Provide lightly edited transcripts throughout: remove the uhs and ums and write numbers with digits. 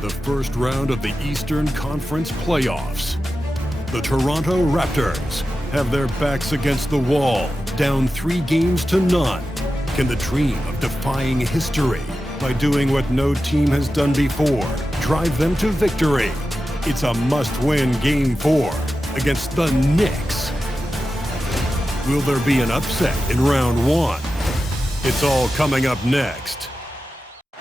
the first round of the Eastern Conference playoffs. The Toronto Raptors have their backs against the wall, down 3-0. Can the dream of defying history by doing what no team has done before drive them to victory? It's a must-win Game 4 against the Knicks. Will there be an upset in round 1? It's all coming up next.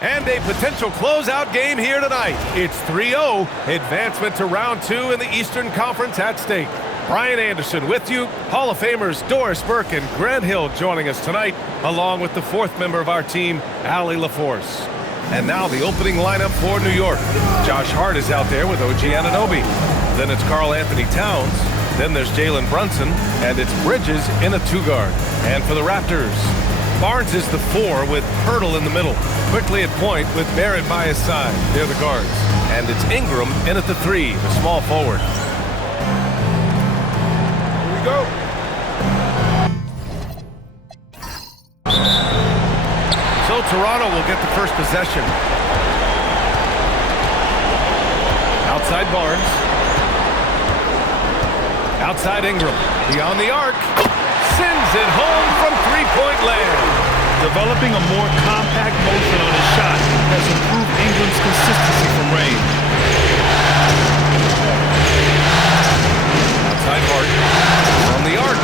And a potential closeout game here tonight. It's 3-0, advancement to round 2 in the Eastern Conference at stake. Brian Anderson with you, Hall of Famers Doris Burke and Grant Hill joining us tonight, along with the 4th member of our team, Allie LaForce. And now the opening lineup for New York. Josh Hart is out there with OG Anunoby. Then it's Karl Anthony Towns. Then there's Jalen Brunson, and it's Bridges in a 2-guard. And for the Raptors, Barnes is the 4 with Hurdle in the middle. Quickly at point with Barrett by his side. They're the guards. And it's Ingram in at the 3, the small forward. Here we go. So Toronto will get the first possession. Outside Barnes. Outside Ingram. Beyond the arc. Sends it home from three-point land. Developing a more compact motion on his shot has improved Ingram's consistency from range. Outside Hart. From the arc.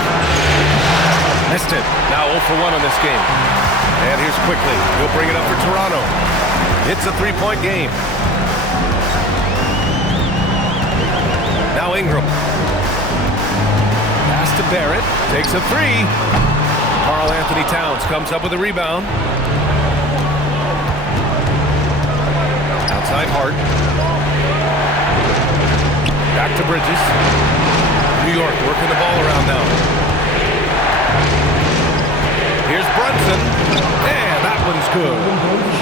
Missed it. Now 0 for 1 on this game. And here's Quickly. He'll bring it up for Toronto. It's a 3-point game. Now Ingram. Pass to Barrett. Takes a 3. Karl Anthony Towns comes up with a rebound. Outside Hart. Back to Bridges. New York working the ball around now. Here's Brunson. And that one's good.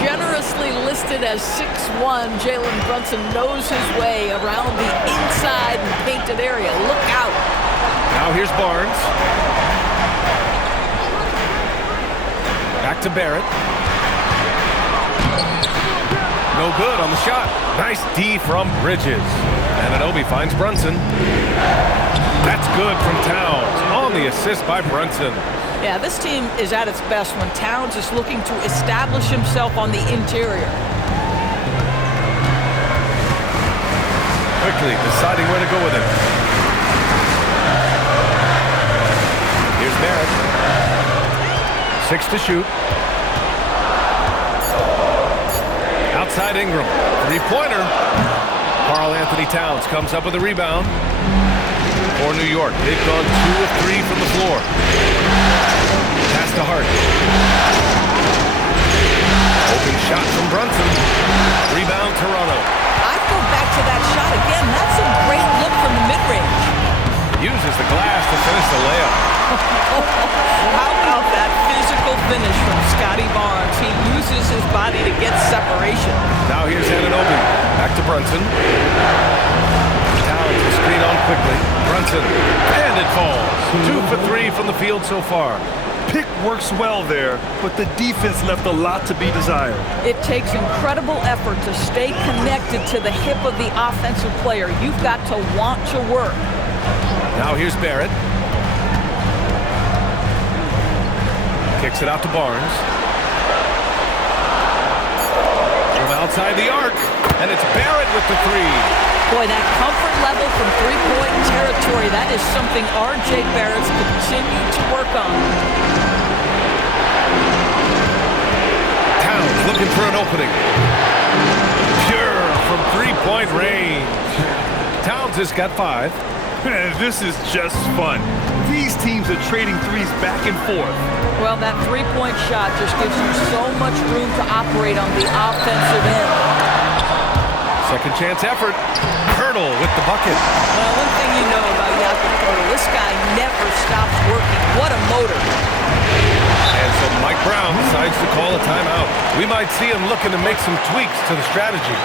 Generously listed as 6'1", Jalen Brunson knows his way around the inside and painted area. Look out. Now here's Barnes. Back to Barrett. No good on the shot. Nice D from Bridges. Anunoby finds Brunson. That's good from Towns on the assist by Brunson. Yeah, this team is at its best when Towns is looking to establish himself on the interior. Quickly deciding where to go with it. Here's Barrett. 6 to shoot. Outside Ingram. 3-pointer. Karl Anthony Towns comes up with a rebound. For New York, they've gone 2 of 3 from the floor. Pass to Hart. Open shot from Brunson. Rebound Toronto. I'd go back to that shot again. That's a great look from the mid-range. Uses the glass to finish the layup. How about that physical finish from Scotty Barnes? He uses his body to get separation. Now here's Anunoby. Back to Brunson. Towns will screen on Quickly. Brunson. And it falls. 2 for 3 from the field so far. Pick works well there, but the defense left a lot to be desired. It takes incredible effort to stay connected to the hip of the offensive player. You've got to want to work. Now here's Barrett. Kicks it out to Barnes. From outside the arc. And it's Barrett with the 3. Boy, that comfort level from three-point territory, that is something R.J. Barrett's continued to work on. Towns looking for an opening. Pure from three-point range. Towns has got 5. This is just fun. These teams are trading threes back and forth. Well, that three-point shot just gives you so much room to operate on the offensive end. Second chance effort. Hurdle with the bucket. Well, one thing you know about Jakob Hurdle, this guy never stops working. What a motor. And so Mike Brown decides to call a timeout. We might see him looking to make some tweaks to the strategy.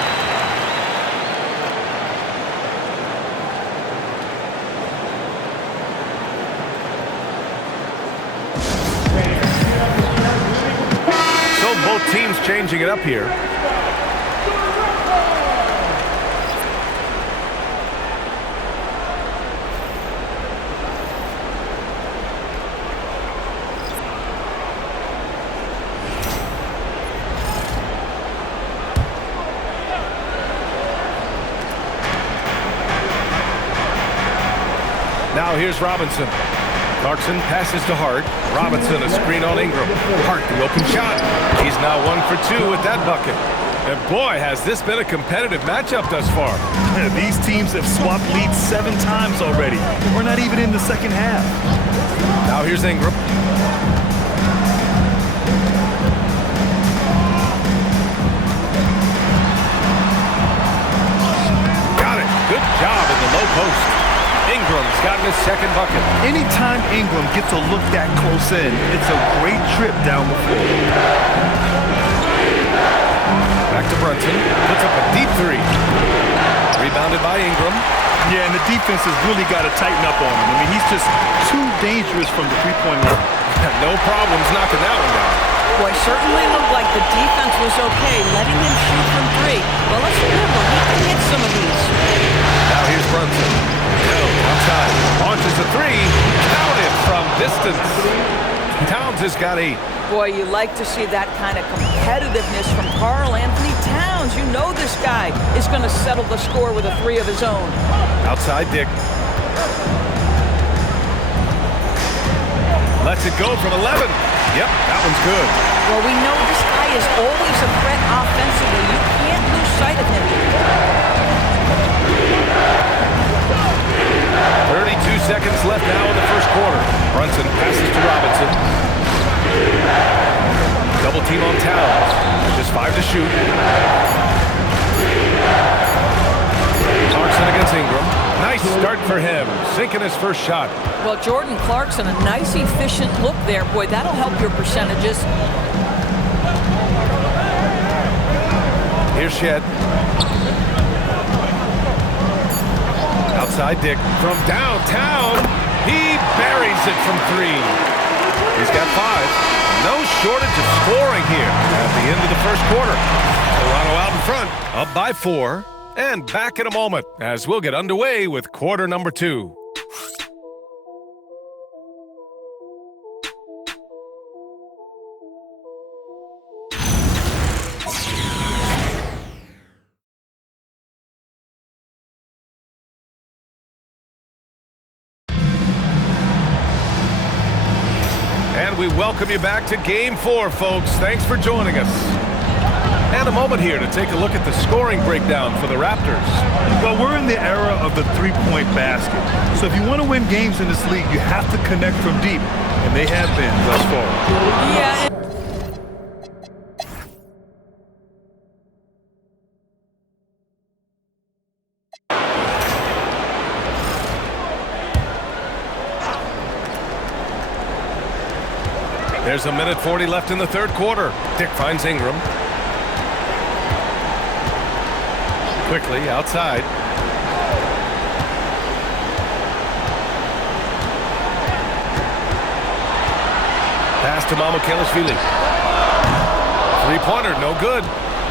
So both teams changing it up here. Now here's Robinson. Clarkson passes to Hart. Robinson a screen on Ingram. Hart the open shot. He's now 1 for 2 with that bucket. And boy, has this been a competitive matchup thus far. These teams have swapped leads 7 times already. We're not even in the second half. Now here's Ingram. Got it. Good job in the low post. Ingram's gotten his second bucket. Anytime Ingram gets a look that close in, it's a great trip down the floor. Back to Brunson. Puts up a deep 3. Rebounded by Ingram. Yeah, and the defense has really got to tighten up on him. I mean, he's just too dangerous from the three-point line. No problems knocking that one down. Boy, certainly looked like the defense was okay, letting him shoot from 3. Well, let's remember, he can hit some of these. Now here's Brunson. Outside. Launches a 3. Counted from distance. Towns has got 8. Boy, you like to see that kind of competitiveness from Karl Anthony Towns. You know this guy is going to settle the score with a 3 of his own. Outside Dick. Lets it go from 11. Yep, that one's good. Well, we know this guy is always a threat offensively. You can't lose sight of him. 32 seconds left now in the first quarter. Brunson passes to Robinson. Double team on Towns. Just 5 to shoot. Clarkson against Ingram. Nice start for him. Sinking his first shot. Well, Jordan Clarkson, a nice, efficient look there. Boy, that'll help your percentages. Here's Shed. Outside Dick from downtown. He buries it from 3. He's got 5. No shortage of scoring here at the end of the first quarter. Toronto out in front, up by 4. And back in a moment as we'll get underway with quarter number 2. And we welcome you back to Game 4, folks. Thanks for joining us. And a moment here to take a look at the scoring breakdown for the Raptors. Well, we're in the era of the three-point basket. So if you want to win games in this league, you have to connect from deep. And they have been thus far. Yeah. There's a minute 40 left in the third quarter. Dick finds Ingram. Quickly outside. Pass to Mamukelashvili. Three-pointer, no good.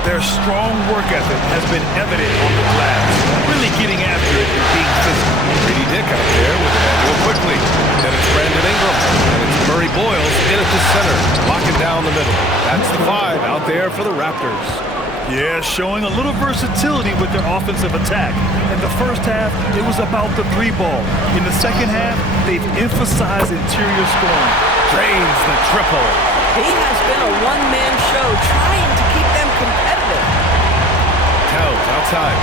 Their strong work ethic has been evident on the glass. Really getting after it and being physical. Grady Dick out there with Emmanuel quickly. Then it's Brandon Ingram. And it's Murray Boyles in at the center. Locking down the middle. That's the 5 out there for the Raptors. Yeah, showing a little versatility with their offensive attack. In the first half, it was about the 3-ball. In the second half, they've emphasized interior scoring. Drains the triple. He has been a one-man show trying to keep them competitive. Towns outside.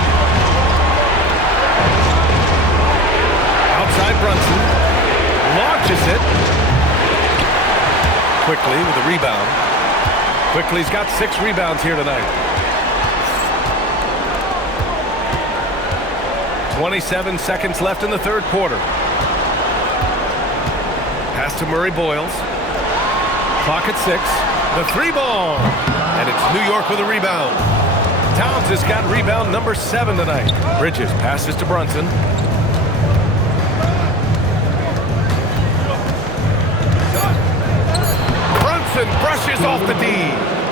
Outside Brunson. Launches it. Quickly with a rebound. Quickly's got 6 rebounds here tonight. 27 seconds left in the third quarter. Pass to Murray Boyles. Clock at 6. The 3-ball. And it's New York with a rebound. Towns has got rebound number 7 tonight. Bridges passes to Brunson. Brunson brushes off the D.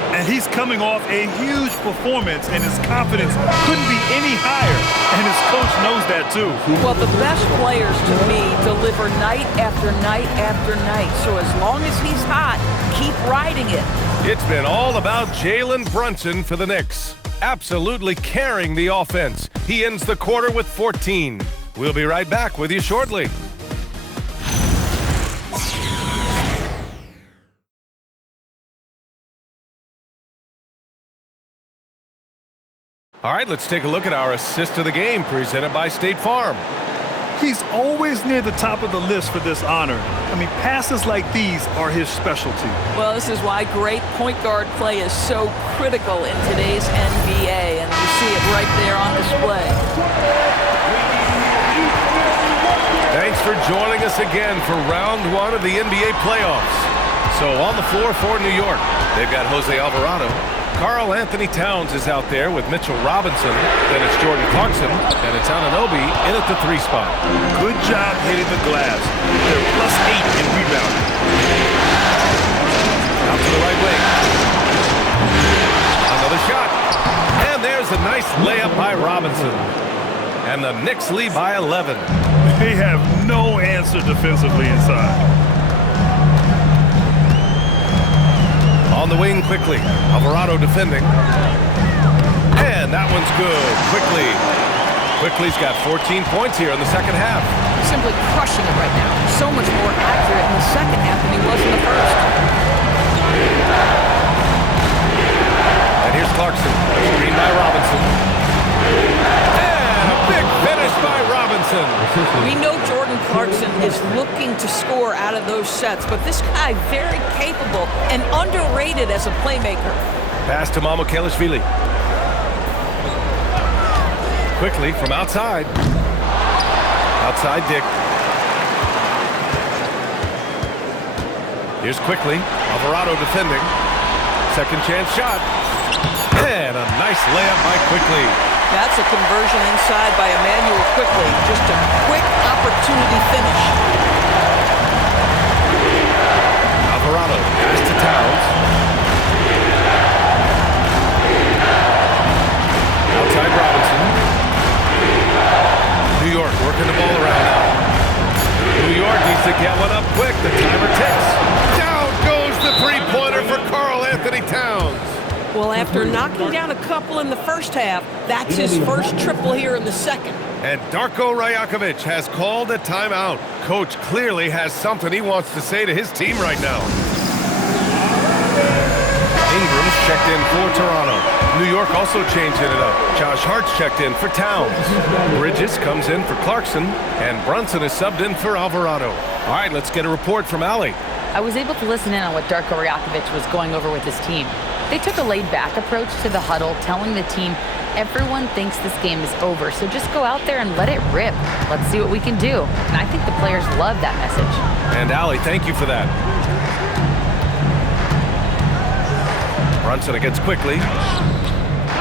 And he's coming off a huge performance, and his confidence couldn't be any higher. And his coach knows that, too. Well, the best players, to me, deliver night after night after night. So as long as he's hot, keep riding it. It's been all about Jalen Brunson for the Knicks. Absolutely carrying the offense. He ends the quarter with 14. We'll be right back with you shortly. All right, let's take a look at our assist of the game presented by State Farm. He's always near the top of the list for this honor. I mean, passes like these are his specialty. Well, this is why great point guard play is so critical in today's NBA, and you see it right there on display. Thanks for joining us again for round one of the NBA playoffs. So on the floor for New York, they've got Jose Alvarado. Karl Anthony Towns is out there with Mitchell Robinson. Then it's Jordan Clarkson, and it's Anunoby in at the 3 spot. Good job hitting the glass. They're +8 in rebounding. Out to the right wing. Another shot. And there's a nice layup by Robinson. And the Knicks lead by 11. They have no answer defensively inside. On the wing quickly. Alvarado defending. And that one's good. Quickly's got 14 points here in the second half. Simply crushing it right now. So much more accurate in the second half than he was in the first. And here's Clarkson. Screen by Robinson. And a big finish by Robinson. We know Jordan Clarkson is looking to score out of those sets, but this guy very capable and underrated as a playmaker. Pass to Mamukelashvili. Quickly from outside. Outside Dick. Here's Quickly. Alvarado defending. Second chance shot. And a nice layup by Quickly. That's a conversion inside by Emmanuel Quickly. Just a quick opportunity finish. Alvarado pass to Towns. Outside Robinson. New York working the ball around now. New York needs to get one up quick. The timer ticks. Down goes the three-pointer for Karl Anthony Towns. Well, after knocking down a couple in the first half, that's his first triple here in the second. And Darko Rajakovic has called a timeout. Coach clearly has something he wants to say to his team right now. Ingram's checked in for Toronto. New York also changing it up. Josh Hart's checked in for Towns. Bridges comes in for Clarkson, and Brunson is subbed in for Alvarado. All right, let's get a report from Allie. I was able to listen in on what Darko Rajakovic was going over with his team. They took a laid-back approach to the huddle, telling the team, everyone thinks this game is over, so just go out there and let it rip. Let's see what we can do. And I think the players love that message. And Allie, thank you for that. Brunson against Quickly.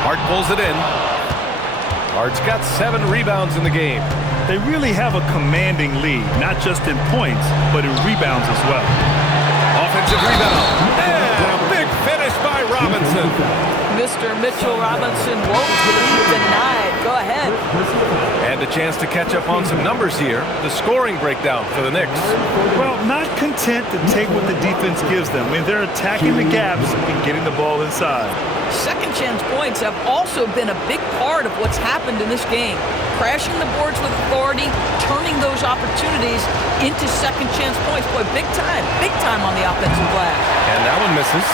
Hart pulls it in. Hart's got 7 rebounds in the game. They really have a commanding lead, not just in points, but in rebounds as well. Offensive rebound. And a big finish by Robinson. Mr. Mitchell Robinson won't be denied. Go ahead. And a chance to catch up on some numbers here. The scoring breakdown for the Knicks. Well, not content to take what the defense gives them. I mean, they're attacking the gaps and getting the ball inside. Second chance points have also been a big part of what's happened in this game. Crashing the boards with authority, turning those opportunities into second chance points. Boy, big time on the offensive glass. And that one misses.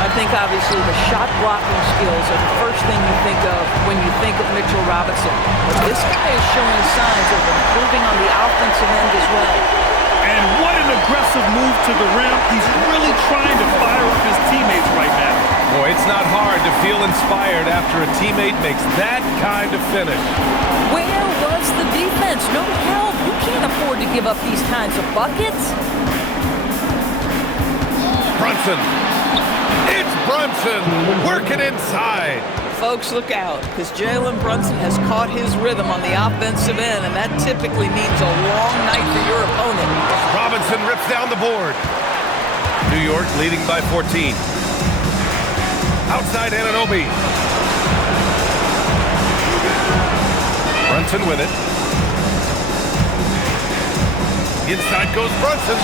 I think obviously the shot blocking skills are the first thing you think of when you think of Mitchell Robinson. But this guy is showing signs of improving on the offensive end as well. And what an aggressive move to the rim. He's really trying to fire up his teammates right now. Boy, it's not hard to feel inspired after a teammate makes that kind of finish. Where was the defense? No help. You can't afford to give up these kinds of buckets. Brunson. It's Brunson working inside. Folks, look out, because Jalen Brunson has caught his rhythm on the offensive end, and that typically means a long night for your opponent. Robinson rips down the board. New York leading by 14. Outside Anunoby. Brunson with it. Inside goes Brunson.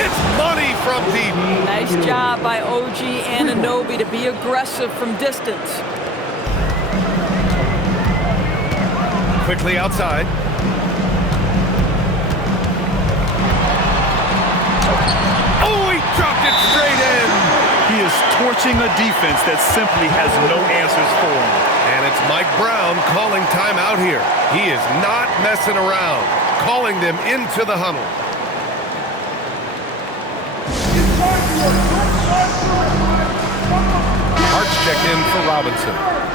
It's money from deep. Nice job by OG Anunoby to be aggressive from distance. Quickly outside. Oh, he dropped it straight in. He is just torching a defense that simply has no answers for him. And it's Mike Brown calling timeout here. He is not messing around, calling them into the huddle. Hart's check in for Robinson.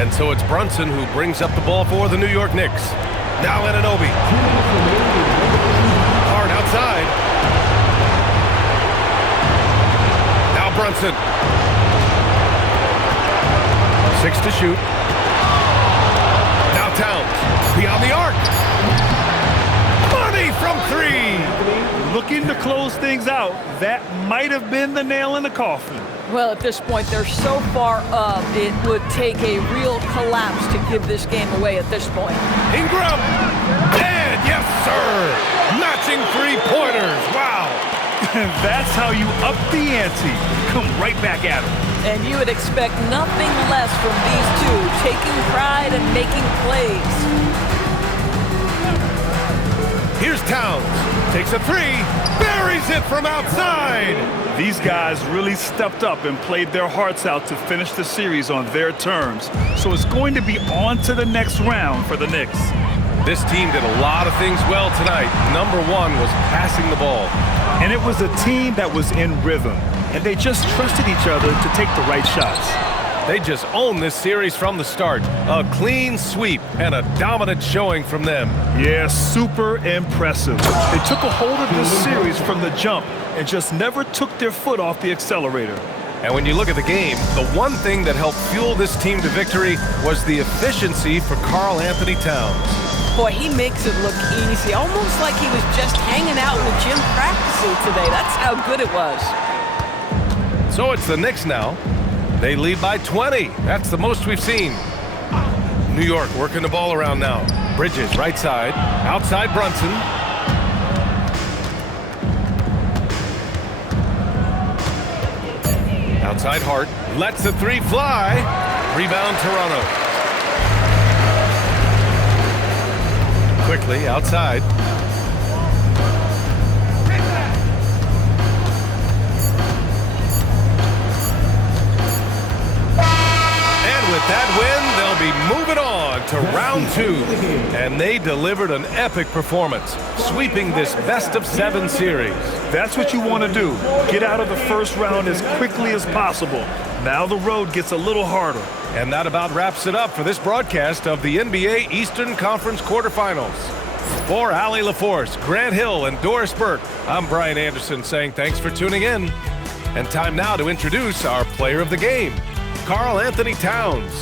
And so it's Brunson who brings up the ball for the New York Knicks. Now Anunoby. Hard outside. Now Brunson. 6 to shoot. Now Towns. Beyond the arc. Money from 3. Looking to close things out. That might have been the nail in the coffin. Well, at this point, they're so far up, it would take a real collapse to give this game away at this point. Ingram. And yes, sir. Matching 3-pointers. Wow. That's how you up the ante. Come right back at him. And you would expect nothing less from these two, taking pride and making plays. Here's Towns. Takes a 3. Buries it from outside. These guys really stepped up and played their hearts out to finish the series on their terms. So it's going to be on to the next round for the Knicks. This team did a lot of things well tonight. Number 1 was passing the ball. And it was a team that was in rhythm. And they just trusted each other to take the right shots. They just owned this series from the start. A clean sweep and a dominant showing from them. Yeah, super impressive. They took a hold of this series from the jump and just never took their foot off the accelerator. And when you look at the game, the one thing that helped fuel this team to victory was the efficiency for Karl Anthony Towns. Boy, he makes it look easy, almost like he was just hanging out in the gym practicing today. That's how good it was. So it's the Knicks now. They lead by 20. That's the most we've seen. New York working the ball around now. Bridges, right side. Outside Brunson. Outside Hart. Lets the 3 fly. Rebound Toronto. Quickly outside. With that win, they'll be moving on to round 2. And they delivered an epic performance, sweeping this best-of-7 series. That's what you want to do. Get out of the first round as quickly as possible. Now the road gets a little harder. And that about wraps it up for this broadcast of the NBA Eastern Conference quarterfinals. For Allie LaForce, Grant Hill, and Doris Burke, I'm Brian Anderson saying thanks for tuning in. And time now to introduce our player of the game, Karl Anthony Towns.